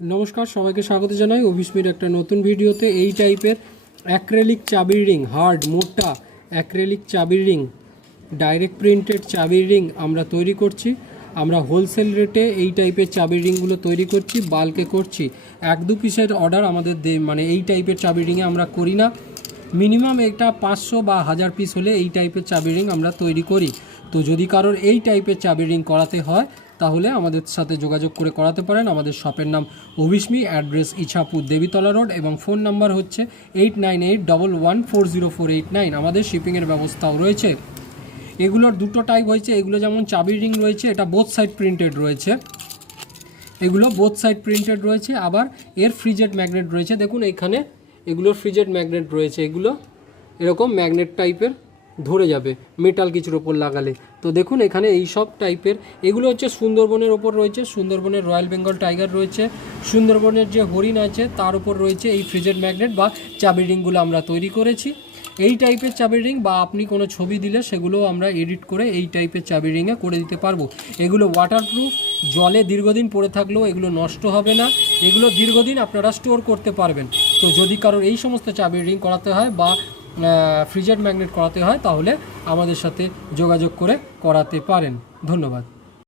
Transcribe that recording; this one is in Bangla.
नमस्कार सबाइके स्वागत जानाई अभिस्मिर एक नतून भिडियोते এই टाइपेर অ্যাক্রিলিক চাবির রিং हार्ड मोटा অ্যাক্রিলিক চাবির রিং डायरेक्ट प्रिंटेड চাবির রিং আমরা তৈরি করছি। আমরা হোলসেল রেটে এই টাইপের চাবির রিংগুলো তৈরি করছি, বাল্কে করছি। এক দু পিসের অর্ডার আমাদের মানে এই টাইপের চাবির রিংয়ে আমরা করি না। মিনিমাম এটা 500 বা 1000 পিস হলে এই টাইপের চাবির রিং আমরা তৈরি করি। তো যদি কারোর এই টাইপের চাবির রিং করাতে হয় তাহলে আমাদের সাথে যোগাযোগ করে করাতে পারেন। আমাদের শপের নাম অভিস্মি, অ্যাড্রেস ইছাপুর দেবীতলা রোড এবং ফোন নাম্বার হচ্ছে 8981140489। আমাদের শিপিংয়ের ব্যবস্থাও রয়েছে। এগুলোর দুটো টাইপ হয়েছে, এগুলো যেমন চাবির রিং রয়েছে এটা বোথ সাইড প্রিন্টেড রয়েছে, এগুলো বোথ সাইড প্রিন্টেড রয়েছে। আবার এর ফ্রিজেড ম্যাগনেট রয়েছে, দেখুন এইখানে এগুলোর ফ্রিজেড ম্যাগনেট রয়েছে। এগুলো এরকম ম্যাগনেট টাইপের ধরে যাবে মেটাল কিছুর ওপর লাগালে। তো দেখুন এখানে এই সব টাইপের এগুলো হচ্ছে সুন্দরবনের ওপর রয়েছে, সুন্দরবনের রয়্যাল বেঙ্গল টাইগার রয়েছে, সুন্দরবনের যে হরিণ আছে তার উপর রয়েছে এই ফ্রিজেড ম্যাগনেট বা চাবির রিংগুলো আমরা তৈরি করেছি। এই টাইপের চাবির রিং বা আপনি কোনো ছবি দিলে সেগুলো আমরা এডিট করে এই টাইপের চাবির রিংয়ে করে দিতে পারবো। এগুলো ওয়াটারপ্রুফ, জলে দীর্ঘদিন পড়ে থাকলেও এগুলো নষ্ট হবে না, এগুলো দীর্ঘদিন আপনারা স্টোর করতে পারবেন। তো যদি কারোর এই সমস্ত চাবির রিং করাতে হয় বা ফ্রিজেড ম্যাগনেট করাতে হয় তাহলে আমাদের সাথে যোগাযোগ করে করাতে পারেন। ধন্যবাদ।